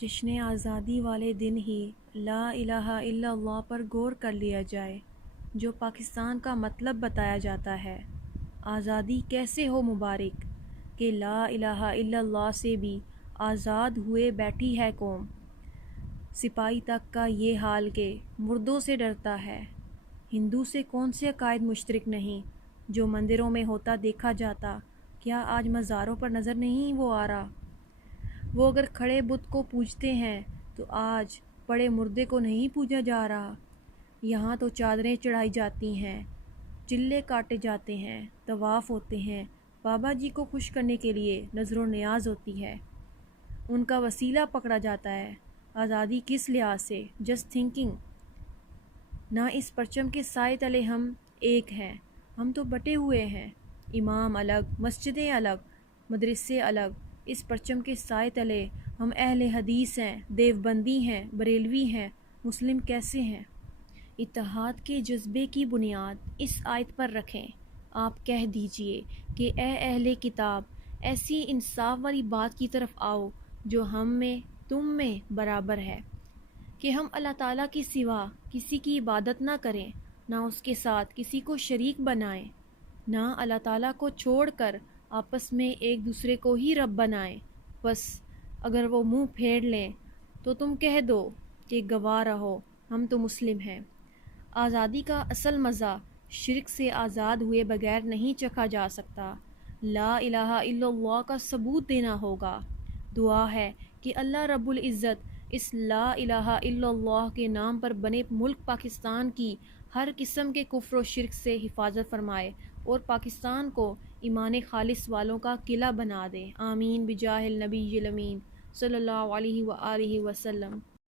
جشن آزادی والے دن ہی لا الہ الا اللہ پر غور کر لیا جائے، جو پاکستان کا مطلب بتایا جاتا ہے۔ آزادی کیسے ہو مبارک کہ لا الہ الا اللہ سے بھی آزاد ہوئے بیٹھی ہے قوم۔ سپاہی تک کا یہ حال کہ مردوں سے ڈرتا ہے۔ ہندو سے کون سے عقائد مشترک نہیں، جو مندروں میں ہوتا دیکھا جاتا، کیا آج مزاروں پر نظر نہیں وہ آ رہا؟ وہ اگر کھڑے بت کو پوجتے ہیں تو آج پڑے مردے کو نہیں پوجا جا رہا۔ یہاں تو چادریں چڑھائی جاتی ہیں، چلے کاٹے جاتے ہیں، طواف ہوتے ہیں، بابا جی کو خوش کرنے کے لیے نظر و نیاز ہوتی ہے، ان کا وسیلہ پکڑا جاتا ہے۔ آزادی کس لحاظ سے؟ Just thinking. نہ اس پرچم کے سائے تلے ہم ایک ہیں، ہم تو بٹے ہوئے ہیں۔ امام الگ، مسجدیں الگ، مدرسے الگ۔ اس پرچم کے سائے تلے ہم اہل حدیث ہیں، دیوبندی ہیں، بریلوی ہیں، مسلم کیسے ہیں؟ اتحاد کے جذبے کی بنیاد اس آیت پر رکھیں۔ آپ کہہ دیجئے کہ اے اہل کتاب، ایسی انصاف والی بات کی طرف آؤ جو ہم میں تم میں برابر ہے، کہ ہم اللہ تعالیٰ کے سوا کسی کی عبادت نہ کریں، نہ اس کے ساتھ کسی کو شریک بنائیں، نہ اللہ تعالیٰ کو چھوڑ کر آپس میں ایک دوسرے کو ہی رب بنائیں۔ بس اگر وہ منہ پھیر لیں تو تم کہہ دو کہ گواہ رہو، ہم تو مسلم ہیں۔ آزادی کا اصل مزہ شرک سے آزاد ہوئے بغیر نہیں چکھا جا سکتا۔ لا الہ الا اللہ کا ثبوت دینا ہوگا۔ دعا ہے کہ اللہ رب العزت اس لا الہ الا اللہ کے نام پر بنے ملک پاکستان کی ہر قسم کے کفر و شرک سے حفاظت فرمائے اور پاکستان کو ایمان خالص والوں کا قلعہ بنا دے۔ آمین بجاہ النبی الامین صلی اللہ علیہ وآلہ وسلم۔